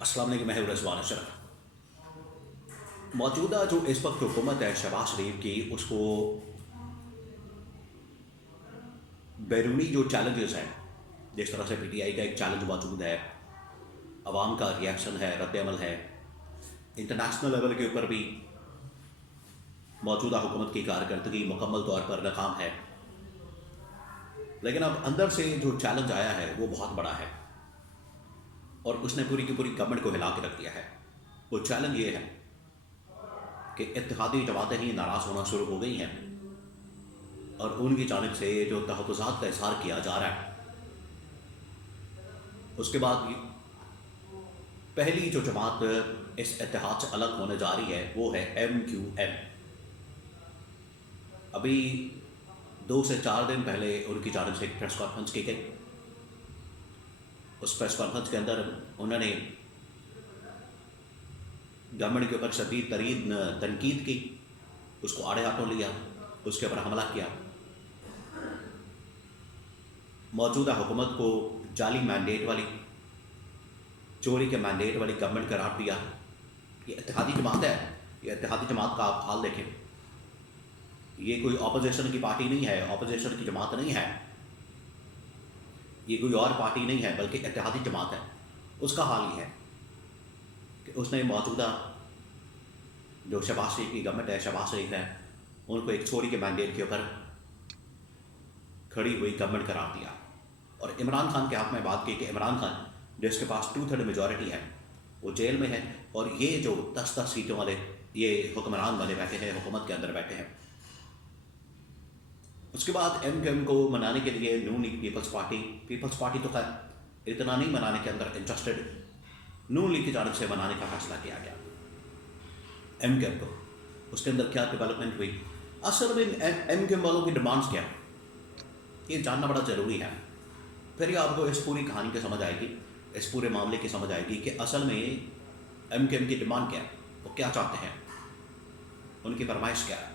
अस्सलाम वालेकुम, मैं हूं रज़वान अशरफ। मौजूदा जो इस वक्त हुकूमत है शहबाज शरीफ की, उसको बैरूनी जो चैलेंजेस हैं, जिस तरह से पीटीआई का एक चैलेंज मौजूद है, अवाम का रिएक्शन है, रद्दमल है, इंटरनेशनल लेवल के ऊपर भी मौजूदा हुकूमत की कारकर्दगी मुकम्मल तौर पर नाकाम है। लेकिन अब अंदर से जो चैलेंज आया है वो बहुत बड़ा है और उसने पूरी की पूरी गवर्नमेंट को हिला के रख दिया है। वो चैलेंज ये है कि इत्तेहादी जमातें ही नाराज़ होना शुरू हो गई हैं और उनकी जानिब से जो तहफ़्फ़ुज़ात का इज़हार किया जा रहा है। उसके बाद पहली जो जमात इस इत्तेहाद से अलग होने जा रही है वो है MQM। अभी 2 से 4 दिन पहले उनकी जानिब से एक प्रेस कॉन्फ्रेंस की गई। उस प्रेस कॉन्फ्रेंस के अंदर उन्होंने गवर्नमेंट के ऊपर शदीद तरीन तनकीद की, उसको आड़े हाथों लिया, उसके ऊपर हमला किया, मौजूदा हुकूमत को जाली मैंडेट वाली, चोरी के मैंडेट वाली गवर्नमेंट करार दिया। ये इत्तेहादी जमात है, ये इत्तेहादी जमात का आप हाल देखें। ये कोई अपोजिशन की पार्टी नहीं है, अपोजिशन की जमात नहीं है, ये कोई और पार्टी नहीं है, बल्कि इत्तेहादी जमात है। उसका हाल ये है कि उसने मौजूदा जो शहबाज शरीफ की गवर्नमेंट है, शहबाज शरीफ है, उनको एक चोरी के मैंडेट के ऊपर खड़ी हुई गवर्नमेंट करार दिया। और इमरान खान के हाथ में बात की कि इमरान खान जिसके पास 2/3 मेजॉरिटी है वो जेल में है और ये जो 10-10 सीटों वाले ये हुक्मरान वाले बैठे हैं, हुकूमत के अंदर बैठे हैं। उसके बाद MQM को मनाने के लिए नून लीग पीपल्स पार्टी तो खैर इतना नहीं मनाने के अंदर इंटरेस्टेड, नून लीग की जानब से मनाने का फैसला किया गया MQM को। उसके अंदर क्या डेवलपमेंट हुई, असल में MQM वालों की डिमांड्स क्या, ये जानना बड़ा ज़रूरी है। फिर ही आपको इस पूरी कहानी की समझ आएगी, इस पूरे मामले की समझ आएगी कि असल में MQM की डिमांड क्या है, वो क्या चाहते हैं, उनकी फरमाइश क्या है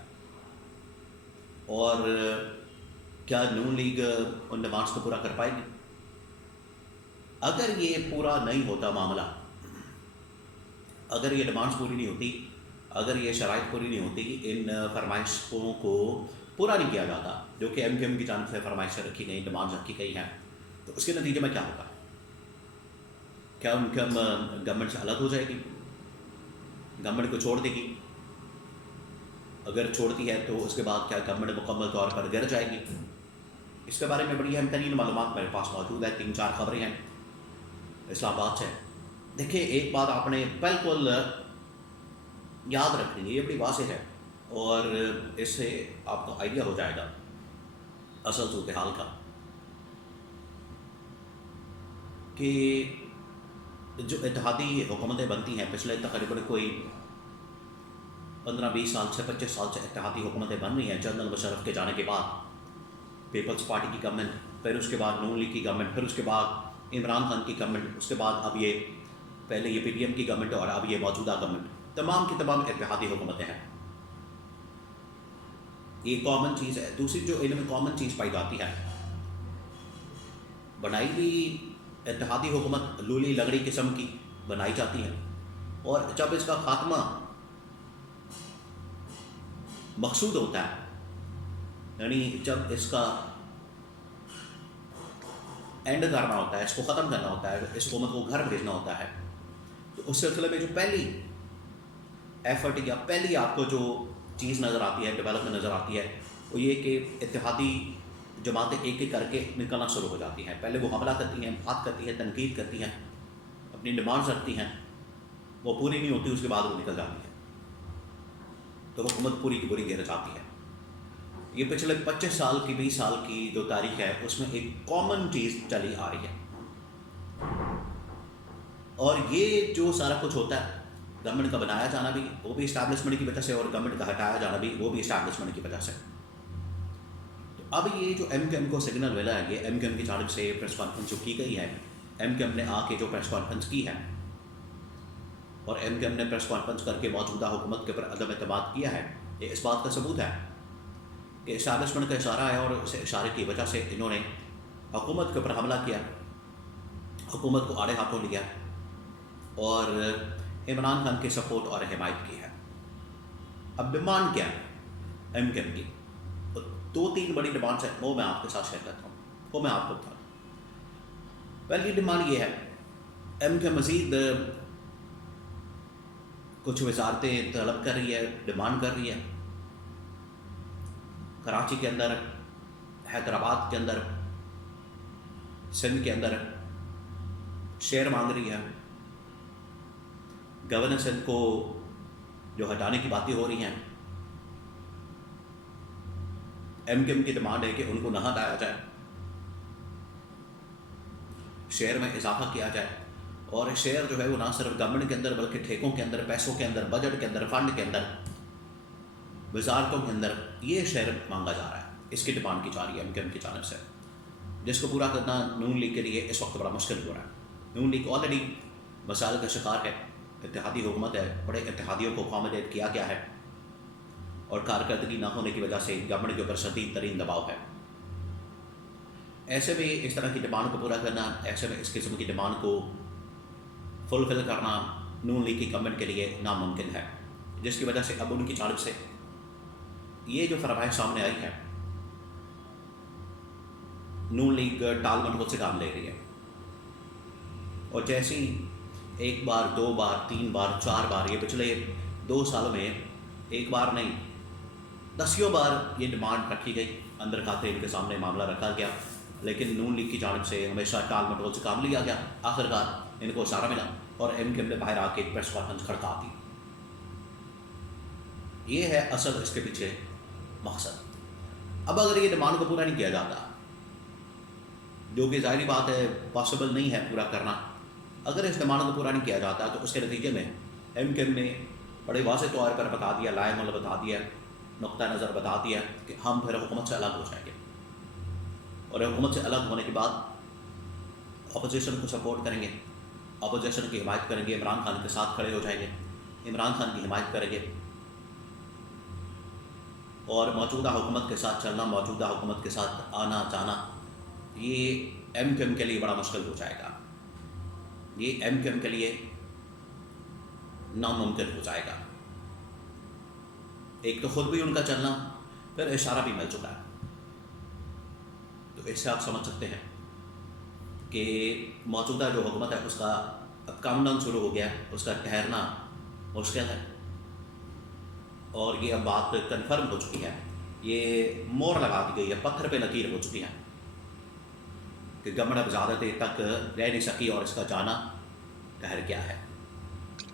और क्या नून लीग उन डिमांड्स को पूरा कर पाएगी। अगर ये पूरा नहीं होता मामला, अगर ये डिमांड्स पूरी नहीं होती, अगर ये शराइत पूरी नहीं होती, इन फरमाइशों को पूरा नहीं किया जाता जो कि MQM की जानिब से फरमाइशें रखी गई, डिमांड्स रखी गई हैं, तो उसके नतीजे में क्या होगा? क्या MQM गवर्नमेंट से अलग हो जाएगी, गवर्नमेंट को छोड़ देगी? अगर छोड़ती है तो उसके बाद क्या गवर्नमेंट मुकम्मल तौर पर गिर जाएगी? इसके बारे में बड़ी अहम तरीन मालूमात मेरे पास मौजूद है। 3-4 खबरें हैं इस्लामाबाद से। देखिए, एक बात आपने बिल्कुल याद रखनी है, ये बड़ी वाज़ेह है और इससे आपको आइडिया हो जाएगा असल सूरत हाल का कि जो इत्तेहादी हुकूमतें बनती हैं, पिछले तकरीबन कोई 15-20 साल से 25 साल से इत्तेहादी हुकूमतें बन रही हैं। जनरल मुशर्रफ के जाने के बाद पीपल्स पार्टी की गवर्नमेंट, फिर उसके बाद नून लीग की गवर्नमेंट, फिर उसके बाद इमरान खान की गवर्नमेंट, उसके बाद अब ये पहले ये PDM की गवर्नमेंट और अब ये मौजूदा गवर्नमेंट, तमाम की तमाम इत्तेहादी हुकूमतें हैं। ये कॉमन चीज़ है। दूसरी जो इनमें कॉमन चीज़ पाई जाती है, बनाई भी इत्तेहादी हुकूमत लूली लगड़ी किस्म की बनाई जाती है और जब इसका खात्मा मकसूद होता है, यानी जब इसका एंड करना होता है, इसको ख़त्म करना होता है, इस हुकूमत को घर भेजना होता है, तो उस सिलसिले में जो पहली एफर्ट या पहली आपको जो चीज़ नज़र आती है, डेवलपमेंट नज़र आती है, वो ये कि इत्तेहादी जमातें एक एक करके निकलना शुरू हो जाती हैं। पहले वो हमला करती हैं, बात करती हैं, तनकीद करती हैं, अपनी डिमांड्स रखती हैं, वो पूरी नहीं होती, उसके बाद वो निकल जाती है, तो हुकूमत पूरी की पूरी गिर जाती है। ये पिछले 25 साल की 20 साल की जो तारीख है उसमें एक कॉमन चीज़ चली आ रही है और ये जो सारा कुछ होता है, गवर्नमेंट का बनाया जाना भी वो भी इस्टेब्लिशमेंट की वजह से और गवर्नमेंट का हटाया जाना भी वो भी इस्टेब्लिशमेंट की वजह से। तो अब ये जो MQM को सिग्नल मिला है, ये MQM की जानिब से प्रेस कॉन्फ्रेंस जो की गई है, MQM ने आके जो प्रेस कॉन्फ्रेंस की है और MQM ने प्रेस कॉन्फ्रेंस करके मौजूदा हुकूमत के ऊपर अदम एतमाद किया है, ये इस बात का सबूत है कि इस्टेब्लिशमेंट का इशारा है और उस इशारे की वजह से इन्होंने हुकूमत के ऊपर हमला किया, हुकूमत को आड़े हाथों लिया اور عمران خان کی سپورٹ اور حمایت کی ہے۔ اب ڈیمانڈ کیا ہے ایم کیو ایم کی؟ 2-3 بڑی ڈیمانڈس ہیں، وہ میں آپ کے ساتھ شیئر کرتا ہوں، وہ میں آپ کو بتاؤں۔ پہلی ڈیمانڈ یہ ہے، ایم کیو ایم مزید کچھ وزارتیں طلب کر رہی ہے، ڈیمانڈ کر رہی ہے۔ کراچی کے اندر، حیدرآباد کے اندر، سندھ کے اندر شیئر مانگ رہی ہے۔ گورنر سندھ کو جو ہٹانے کی باتیں ہو رہی ہیں، ایم کیو ایم کی ڈیمانڈ ہے کہ ان کو نہ ہٹایا جائے، شیئر میں اضافہ کیا جائے، اور شیئر جو ہے وہ نہ صرف گورنمنٹ کے اندر بلکہ ٹھیکوں کے اندر، پیسوں کے اندر، بجٹ کے اندر، فنڈ کے اندر، وزارتوں کے اندر یہ شیئر مانگا جا رہا ہے۔ اس کی ڈیمانڈ کی جا رہی ہے ایم کیو ایم کی جانب سے، جس کو پورا کرنا نون لیگ کے لیے اس وقت بڑا مشکل ہو رہا ہے۔ نون لیگ آلریڈی مسائل کا شکار ہے، اتحادی حکومت ہے، بڑے اتحادیوں کو اکاموڈیٹ کیا گیا ہے، اور کارکردگی نہ ہونے کی وجہ سے گورنمنٹ کے اوپر شدید ترین دباؤ ہے۔ ایسے میں اس طرح کی ڈیمانڈ کو پورا کرنا، ایسے میں اس قسم کی ڈیمانڈ کو فلفل کرنا نون لیگ کی گورنمنٹ کے لیے ناممکن ہے، جس کی وجہ سے اب ان کی جانب سے یہ جو فرمائش سامنے آئی ہے، نون لیگ ٹال مٹول سے کام لے رہی ہے، اور جیسے ہی 1 بار 2 بار 3 بار 4 بار یہ پچھلے 2 سالوں میں 1 بار نہیں 10 بار یہ ڈیمانڈ رکھی گئی، اندر کھاتے ان کے سامنے معاملہ رکھا گیا، لیکن نون لیگ کی جانب سے ہمیشہ ٹال مٹول سے کام لیا گیا۔ آخرکار ان کو اشارہ ملا اور ایم کیو ایم نے باہر آ کے ایک پریس کانفرنس کھڑکا دی۔ یہ ہے اصل اس کے پیچھے مقصد۔ اب اگر یہ ڈیمانڈ کو پورا نہیں کیا جاتا، جو کہ ظاہری بات ہے پاسبل نہیں ہے پورا کرنا، اگر اس ڈیمانڈ کو پورا نہیں کیا جاتا تو اس کے نتیجے میں ایم کیو ایم نے بڑے واضح طور پر بتا دیا، لائے مل بتا دیا، نقطہ نظر بتا دیا کہ ہم پھر حکومت سے الگ ہو جائیں گے، اور حکومت سے الگ ہونے کے بعد اپوزیشن کو سپورٹ کریں گے، اپوزیشن کی حمایت کریں گے، عمران خان کے ساتھ کھڑے ہو جائیں گے، عمران خان کی حمایت کریں گے، اور موجودہ حکومت کے ساتھ چلنا، موجودہ حکومت کے ساتھ آنا جانا، یہ ایم کیو ایم کے لیے بڑا مشکل ہو جائے گا، یہ ایم کیو ایم کے لیے ناممکن ہو جائے گا۔ ایک تو خود بھی ان کا چلنا، پھر اشارہ بھی مل چکا ہے، تو اس سے آپ سمجھ سکتے ہیں کہ موجودہ جو حکومت ہے اس کا اب کاؤنٹ ڈاؤن شروع ہو گیا ہے، اس کا ٹھہرنا مشکل ہے، اور یہ اب بات کنفرم ہو چکی ہے، یہ مور لگا دی گئی ہے، پتھر پہ لکیر ہو چکی ہے کہ گورنمنٹ اب زیادہ دیر تک رہ نہیں سکی اور اس کا جانا ٹھہر گیا ہے۔